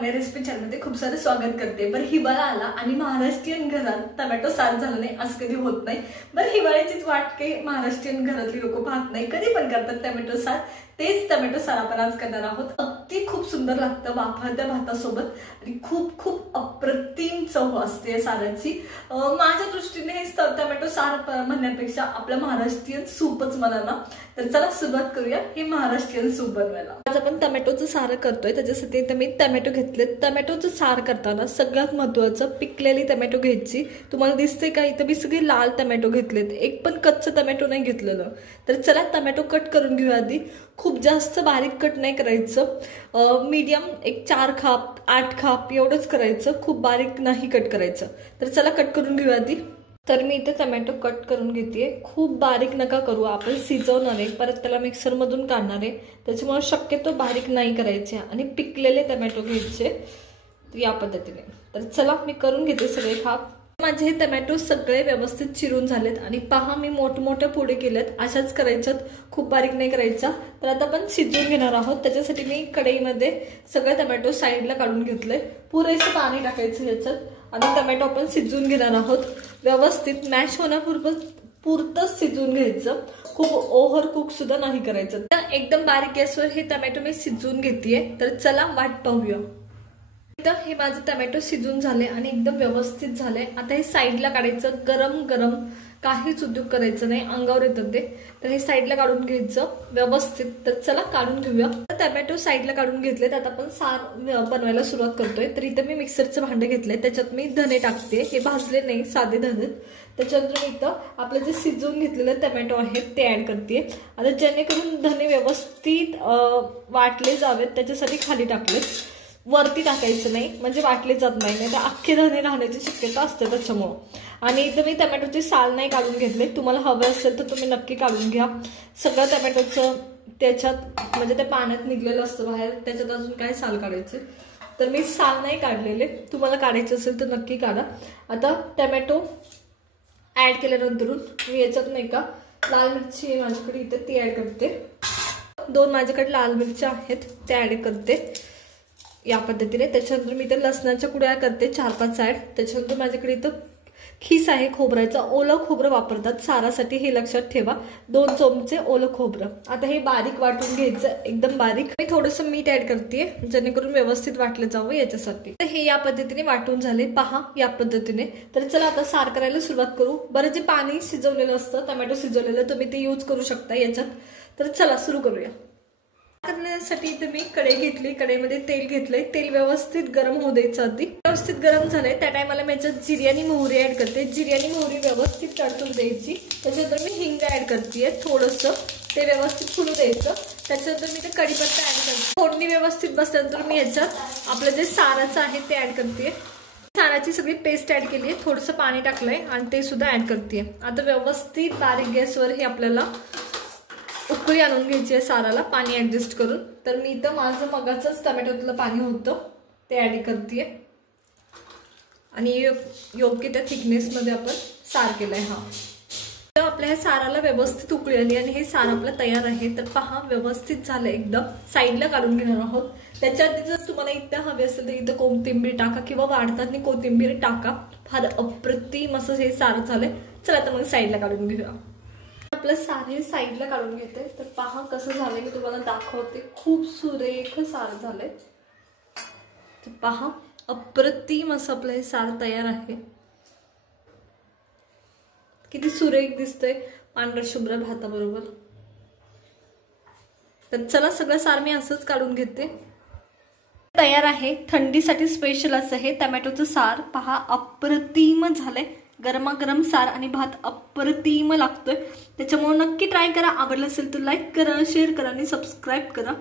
माय recipe चॅनलमध्ये खूप सारे स्वागत करते। बरं हिवाळा आला आणि महाराष्ट्रीयन घरात टोमॅटो सार झालं नाही असं कधी होत नाही। बरं हिवाळ्याचीच वाट काही महाराष्ट्रीयन घरातली लोक पाहत नाही, कधी पण करतात टोमॅटो सार। तेच टोमॅटो सार आपण आज करणार आहोत। अगदी खूप सुंदर लागतं वाफळत्या भातासोबत आणि खूप खूप अप्रतिम चव असते साराची। माझ्या दृष्टीने हे टोमॅटो सार म्हणण्यापेक्षा आपलं महाराष्ट्रीयन सूपच म्हणा ना। तर चला सुरुवात करूया हे महाराष्ट्रीयन सूप बनवायला। आज आपण टोमॅटोचं सार करतोय, त्याच्यासाठी मी टोमॅटो घेतले। टोमॅटोचं सार करताना सगळ्यात महत्त्वाचं पिकलेली टोमॅटो घ्यायची। तुम्हाला दिसते का इथं मी सगळे लाल टोमॅटो घेतलेत, एक पण कच्चं टोमॅटो नाही घेतलेलं। तर चला टोमॅटो कट करून घेऊया। आधी खूप जास्त बारीक कट नाही करायचं, मीडियम एक 4 खाप 8 खाप एवढंच करायचं, खूप बारीक नाही कट करायचं। तर चला कट करून घेऊया आधी। तर मी इथे टोमॅटो कट करून घेतेय, खूप बारीक नका करू, आपण शिजवणार आहे परत त्याला मिक्सर मधून काढणार आहे, त्याच्यामुळे शक्यतो बारीक नाही करायचे आणि पिकलेले टोमॅटो घ्यायचे या पद्धतीने। तर चला मी करून घेते सगळे खाप। माझे हे टोमॅटो सगळे व्यवस्थित चिरून झालेत आणि पहा मी मोठमोठ्या पुढे केलेत, अशाच करायच्यात, खूप बारीक नाही करायचा। तर आता आपण शिजवून घेणार आहोत, त्याच्यासाठी मी कढईमध्ये सगळे टोमॅटो साईडला काढून घेतले। पुरेसं पाणी टाकायचं याच्यात आणि टोमॅटो आपण शिजवून घेणार आहोत। व्यवस्थित मॅश होण्यापुरतंच शिजवून घ्यायचं, खूप ओव्हर कुक सुद्धा नाही करायचं। तर एकदम बारीक गॅसवर हे टोमॅटो मी शिजवून घेतेय। तर चला वाट पाहूया। तर हे माझे टोमॅटो शिजून झाले आणि एकदम व्यवस्थित झाले। आता हे साईडला काढायचं, गरम गरम काहीच उद्योग करायचं नाही, अंगावर येतं ते। तर हे साईडला काढून घ्यायचं व्यवस्थित। तर चला काढून घेऊया। टोमॅटो साईडला काढून घेतलेत, आता आपण सार बनवायला सुरुवात करतोय। तर इथं मी मिक्सरचं भांडं घेतलंय, त्याच्यात मी धने टाकते, हे भाजले नाही साधे धने। त्याच्यानंतर मी इथं आपलं जे शिजवून घेतलेले टोमॅटो आहेत ते ऍड करते। आता जेणेकरून धने व्यवस्थित वाटले जावेत त्याच्यासाठी खाली टाकले, वरती टाकायचं नाही म्हणजे वाटले जात नाही, तर अख्खे धने राहण्याची शक्यता असते त्याच्यामुळं। आणि इथं मी टोमॅटोचे साल नाही काढून घेतले, तुम्हाला हवे असेल तर तुम्ही नक्की काढून घ्या। सगळं टोमॅटोचं त्याच्यात म्हणजे ते पाण्यात निघलेलं असतं बाहेर, त्याच्यात अजून काय साल काढायचे। तर मी साल नाही काढलेले, तुम्हाला काढायचे असेल तर नक्की काढा। आता टोमॅटो ऍड केल्यानंतर मी याच्यात नाही का लाल मिरची माझ्याकडे इथे ती ऍड करते। 2 माझ्याकडे लाल मिरच्या आहेत त्या ऍड करते या पद्धतीने। त्याच्यानंतर मी इथे लसणाच्या कुड्या करते 4-5 ऍड। त्याच्यानंतर माझ्याकडे इथं खीस आहे खोबऱ्याचा, ओलं खोबरं वापरतात सारासाठी, हे लक्षात ठेवा। 2 चमचे ओलं खोबरं। आता हे बारीक वाटून घ्यायचं, एकदम बारीक। मी थोडंसं मीठ ऍड करते जेणेकरून व्यवस्थित वाटलं जावं याच्यासाठी। तर हे या पद्धतीने वाटून झाले पहा या पद्धतीने। तर चला आता सार करायला सुरुवात करू। बरं जे पाणी शिजवलेलं असतं टोमॅटो शिजवलेलं तुम्ही ते यूज करू शकता याच्यात। तर चला सुरू करूया। करण्यासाठी इथे मी कढई घेतली, कढईमध्ये तेल घेतलंय, तेल व्यवस्थित गरम होऊ द्यायचं। आधी व्यवस्थित गरम झालंय त्या टायमाला मी याच्यात जिरे आणि मोहरी ऍड करते। जिरे आणि मोहरी व्यवस्थित तडतून द्यायची। त्याच्यानंतर मी हिंग ऍड करतेय थोडंसं, ते व्यवस्थित फुलू द्यायचं। त्याच्यानंतर मी ते कढीपत्ता ऍड करते। फोडणी व्यवस्थित बसल्यानंतर मी याच्यात आपलं जे साराचं आहे ते ऍड करते। साराची सगळी पेस्ट ऍड केली आहे, थोडंसं पाणी टाकलंय आणि ते सुद्धा ऍड करते। आता व्यवस्थित बारीक गॅसवर हे आपल्याला उकळी आणून घ्यायची आहे साराला, पाणी ऍडजस्ट करून। तर मी इथं माझं मगाचंच टोमॅटोतलं पाणी होतं ते ऍड करते आणि योग्य त्या थिकनेसमध्ये आपण सार केलाय। हा तर आपल्या ह्या साराला व्यवस्थित उकळी आली आणि हे सार आपलं तयार आहे। तर पहा व्यवस्थित झालं, एकदम साईडला काढून घेणार आहोत। त्याच्यात जर तुम्हाला इथं हवे असेल तर इथं कोथिंबीर टाका किंवा वाढताना कोथिंबीर टाका, फार अप्रतिम असं हे सार झालंय। चला तर मग साईडला काढून घेऊया। आपलं सार हे साईडला काढून घेते। तर पहा कसं झालंय मी तुम्हाला दाखवते, खूप सुरेख सार झालंय। तर पहा अप्रतिम असं आपलं हे सार तयार आहे, किती सुरेख दिसतंय पांढऱ्या शुभ्र भाताबरोबर। तर चला सगळं सार मी असंच काढून घेते। तयार आहे थंडीसाठी स्पेशल असं हे टोमॅटोचं सार। पहा अप्रतिम झालंय, गरमागरम सार आणि भात अप्रतिम लागतोय। त्याच्यामुळे नक्की ट्राय करा, आवडलं असेल तर लाईक करा, शेअर करा आणि सबस्क्राईब करा।